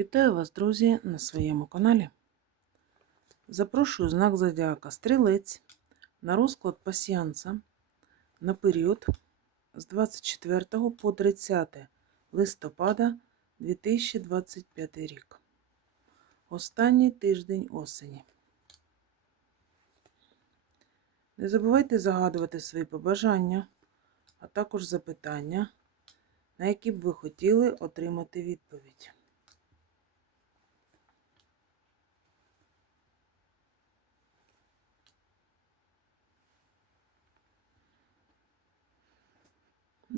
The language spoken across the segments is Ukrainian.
Вітаю вас, друзі, на своєму каналі. Запрошую знак Зодіака Стрілець на розклад пасіянса на період з 24 по 30 листопада 2025 рік. Останній тиждень осені. Не забувайте загадувати свої побажання, а також запитання, на які б ви хотіли отримати відповідь.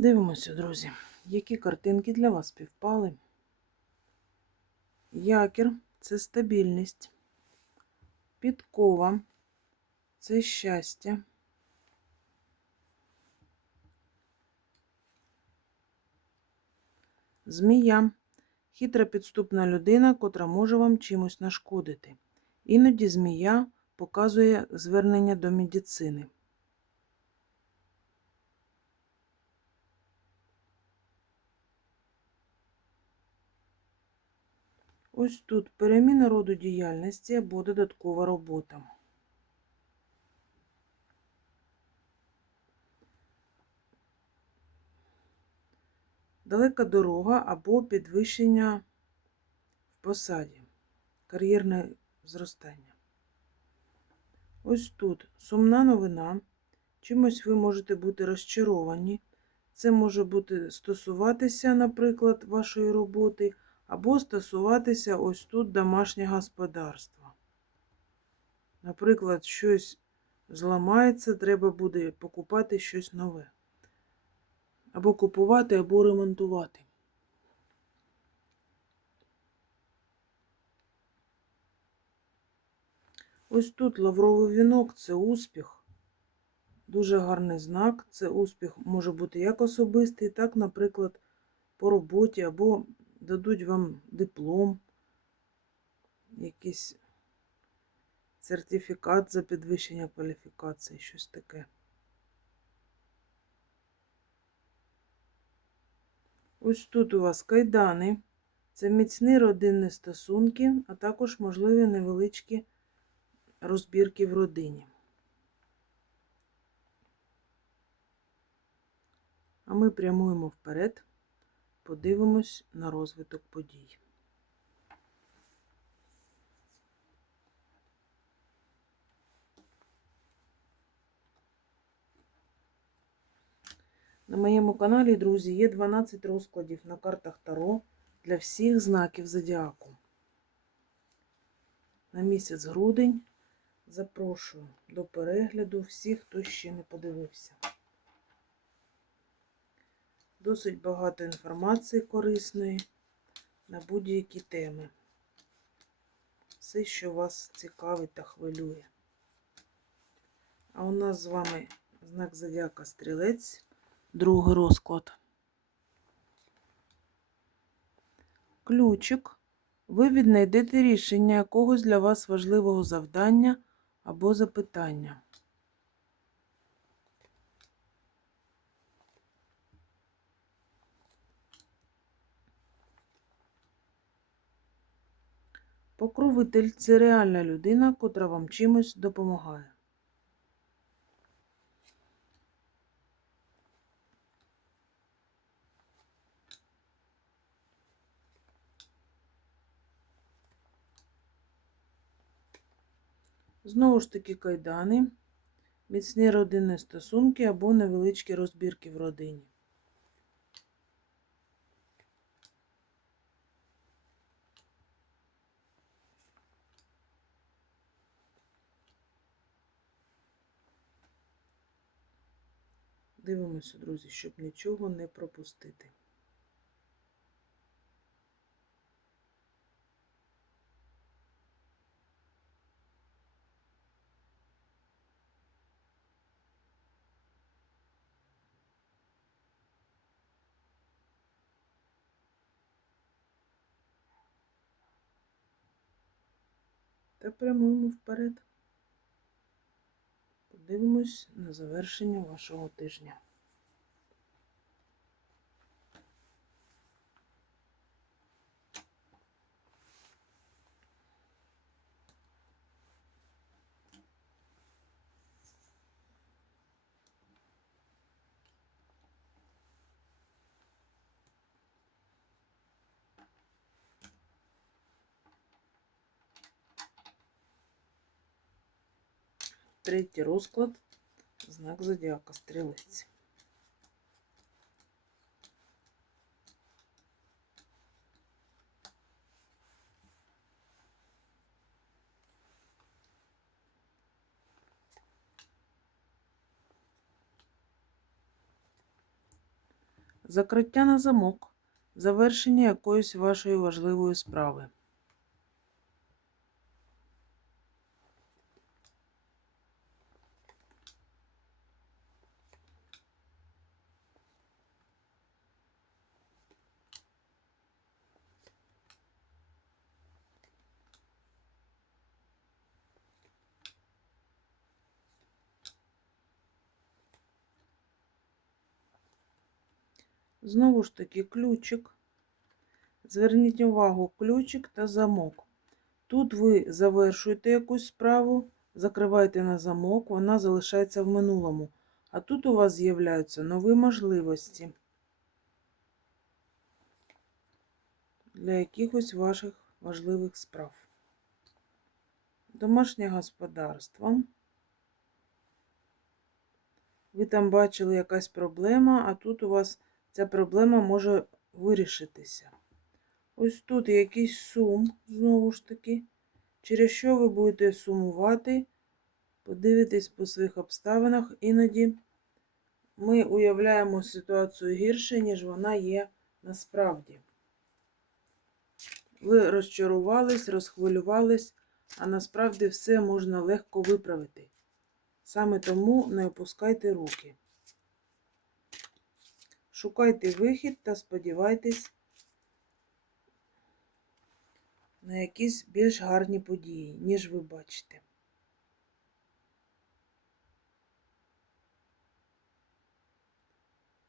Дивимося, друзі, які картинки для вас співпали. Якір це стабільність, підкова це щастя. Змія хитра підступна людина, котра може вам чимось нашкодити. Іноді змія показує звернення до медицини. Ось тут переміна роду діяльності або додаткова робота. Далека дорога або підвищення в посаді, кар'єрне зростання. Ось тут сумна новина. Чимось ви можете бути розчаровані. Це може бути стосуватися, наприклад, вашої роботи або стосуватися ось тут домашнє господарства. Наприклад, щось зламається, треба буде покупати щось нове. Або купувати, або ремонтувати. Ось тут лавровий вінок це успіх. Дуже гарний знак. Це успіх може бути як особистий, так, наприклад, по роботі або дадуть вам диплом, якийсь сертифікат за підвищення кваліфікації, щось таке. Ось тут у вас кайдани. Це міцні родинні стосунки, а також можливі невеличкі розбірки в родині. А ми прямуємо вперед подивимось на розвиток подій. На моєму каналі, друзі, є 12 розкладів на картах Таро для всіх знаків зодіаку. На місяць грудень запрошую до перегляду всіх, хто ще не подивився. Досить багато інформації корисної на будь-які теми. Все, що вас цікавить та хвилює. А у нас з вами знак Зодіака Стрілець, другий розклад. Ключик. Ви віднайдете рішення якогось для вас важливого завдання або запитання. Покровитель це реальна людина, котра вам чимось допомагає. Знову ж таки, кайдани, міцні родинні стосунки або невеличкі розбірки в родині. Дивимося, друзі, щоб нічого не пропустити. Та прямуємо вперед. Подивимось на завершення вашого тижня. Третій розклад. Знак Зодіака Стрілець. Закриття на замок. Завершення якоїсь вашої важливої справи. Знову ж таки, ключик. Зверніть увагу, ключик та замок. Тут ви завершуєте якусь справу, закриваєте на замок, вона залишається в минулому. А тут у вас з'являються нові можливості для якихось ваших важливих справ. Домашнє господарство. Ви там бачили якась проблема, а тут у вас ця проблема може вирішитися. Ось тут якийсь сум, знову ж таки, через що ви будете сумувати, подивитесь по своїх обставинах. Іноді ми уявляємо ситуацію гірше, ніж вона є насправді. Ви розчарувались, розхвилювались, а насправді все можна легко виправити. Саме тому не опускайте руки. Шукайте вихід та сподівайтесь на якісь більш гарні події, ніж ви бачите.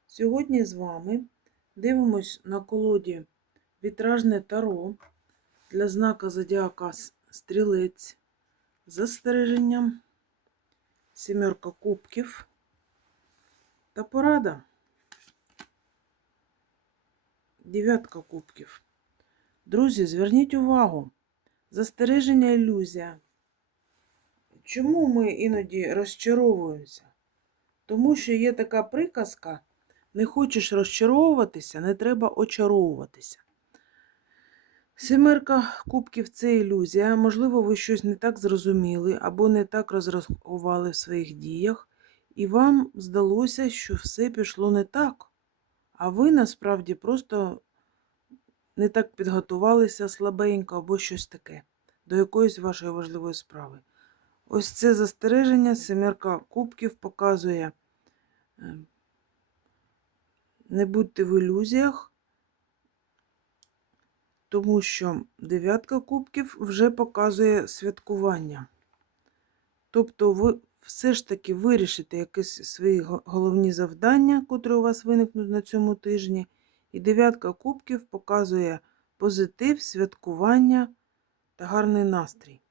Сьогодні з вами дивимось на колоді вітражне таро для знака Зодіака Стрілець з застереженням, сімерка кубків та порада. Дев'ятка кубків. Друзі, зверніть увагу. Застереження ілюзія. Чому ми іноді розчаровуємося? Тому що є така приказка: не хочеш розчаровуватися, не треба очаровуватися. Семерка кубків це ілюзія. Можливо, ви щось не так зрозуміли або не так розрахували в своїх діях, і вам здалося, що все пішло не так. А ви насправді просто не так підготувалися слабенько або щось таке до якоїсь вашої важливої справи. Ось це застереження, семерка кубків показує, е, не будьте в ілюзіях, тому що дев'ятка кубків вже показує святкування. Тобто ви все ж таки вирішите якісь свої головні завдання, котрі у вас виникнуть на цьому тижні. І дев'ятка кубків показує позитив, святкування та гарний настрій.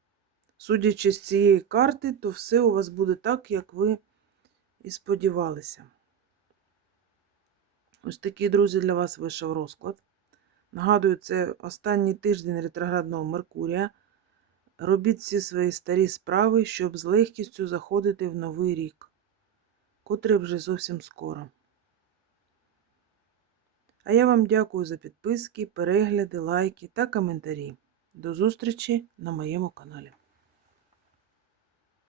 Судячи з цієї карти, то все у вас буде так, як ви і сподівалися. Ось такий, друзі, для вас вийшов розклад. Нагадую, це останній тиждень ретроградного Меркурія. Робіть всі свої старі справи, щоб з легкістю заходити в новий рік, котрий вже зовсім скоро. А я вам дякую за підписки, перегляди, лайки та коментарі. До зустрічі на моєму каналі.